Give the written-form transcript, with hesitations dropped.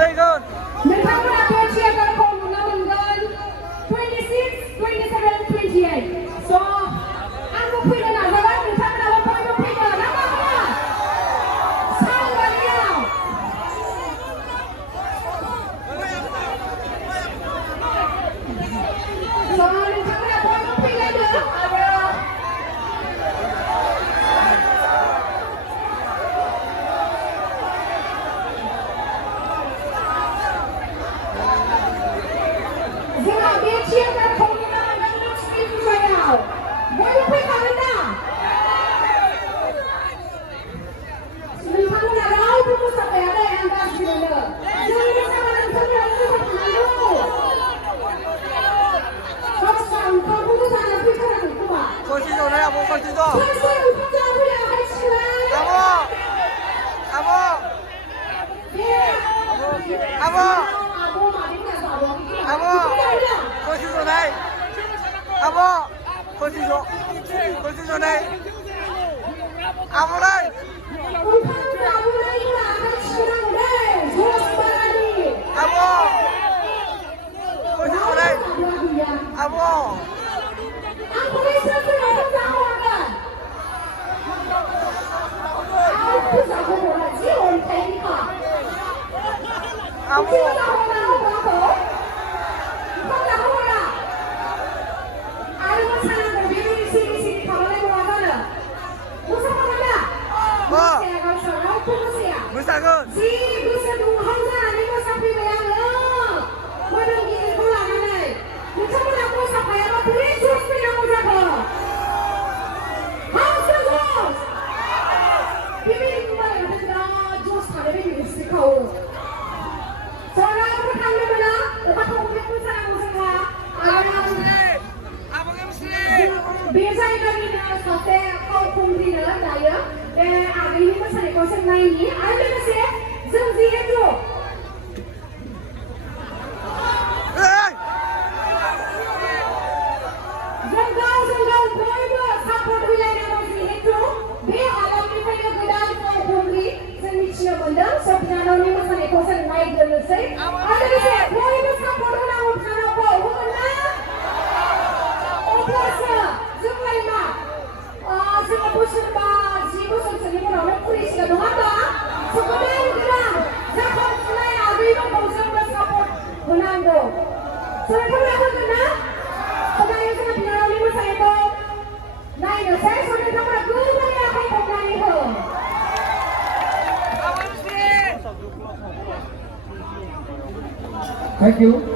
जोनायगोन नोंथांमोना बे थियेटारखौ नुनो मोनगोन 26, 27, 28 स' आंबो फैनो नाजागोन नोंथांमोनाबो बयबो फैगोन ना मा बुङो सालबारियाव स' नोंथांमोना बयबो फैलायदो आरो जोंहा बे थियेटारखौ नुनो मोनगोन लक्ष्मी फुजायाव बयबो फैखागोन ना नोंथांमोना रावबो मोसाखाया दे आं गाज्रि मोनो जों मोसाबा नोंथांमोनाबो मोसाफानांगौ गावस्रा ओंखामखौ मोसाना फैथाराखै खोमा खनसे जनाय आब' खनसे ज' सोर सोर ओंखाम जाफैनो आखाइ सिलाय आब' बे आब' आब' मादैमोना जाबाय आब' खनसे जनाय आब' खनसे जनाय आब'लाय ओंखाम जाबोनायफोरा आखाइ थिखोनांगौ दे जस बारानि आब' खनसे जनाय आब' आंखौलाय सोर सोर ओंखाम जाहोहरगोन आंखौ जाहोहरा जि अन्थाइनिखा आब' ओंखाम जाहोहरनांगौ आंखौ ओंखाम जाहोहरा आरो मोसानांगौ बेबायदि सिरि सिरि थाबालाय बहा जानो मोसाफागोन दा मोसाया गावस्रा रावबो मोसाया मोसागोन जि गोसो दुंहाव जानानै मोसाफैबाय आङो फोरोंगिरिखौ लानानै नोंथांमोना मोसाफायाबा बोरै जस फैनांगौ जाखो हाउसआ जस बेबायदि बुंबालाय माथो बिराद जस थानाय बायदि गोसोखावो स' रावबो थांनो मोना अखा थंब्लेट मोसानांगौ जोंहा आरो बे जायगानिनो सासे फावखुंग्रिनो दायो बे आगैनि मोसानायखौ जों नायनि आरो लोगोसे जों जिहेतु जों गावजों गाव बयबो सापर्ट होलायनांगौ जिहेतु बे हालामनिफ्रायनो गोदान फावखुंग्रि जों मिथिनो मोनदों स' बिनानावनि मोसानायखौ जों नायग्रोनोसै आरो लोगोसे बयबो सापर्ट होनांगौ बिनानावखौ होगोन ना अब्लासो जोंलाय मा जोङो बोसोरबा 10 बोसोरसोनि उनावनो फैसिगोन नङा होमबा स' गोदान गोदान जाखांफुनाय आगैफोरखौ जोंबो सापर्ट होनांगौ स' नोंथांमोना होगोन ना दायो जोङो बिनानावनि मोसानायखौ नायनोसै स' नोंथांमोना गोजोनै आखाइ हमनानै हो Thank you.